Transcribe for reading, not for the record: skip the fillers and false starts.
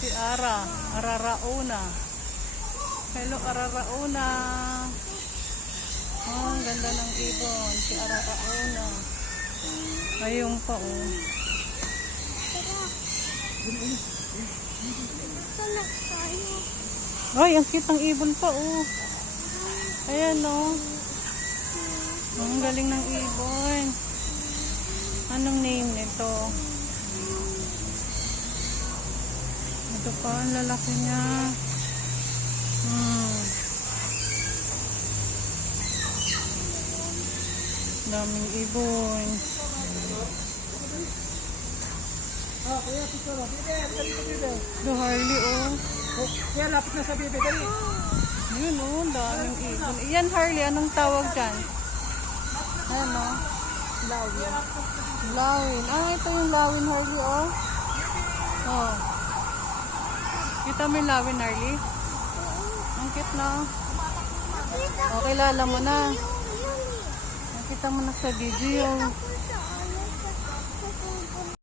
Si Ararauna. Hello, Ararauna. Oh, ang ganda ng ibon. Si Ararauna. Ayun pa, oh. Ay, ang cute ng ibon pa, oh. Ayan, oh. Ang galing ng ibon. Anong name nito? Ito pa, ang lalaki niya. Daming ibon. Kuya, picture mo. Bibe. The Harley, oh. Kuya, lapit na sa bibe. Dali. Yun, oh. Daming ibon. Yan, Harley. Anong tawag dyan? Ayan, oh. Lawin. Lawin. Ah, ito yung lawin, Harley, oh. Oh. Kita mo yung lawin, Harley? Ang cute na. Oh, kilala mo na. Nakita mo na sa video.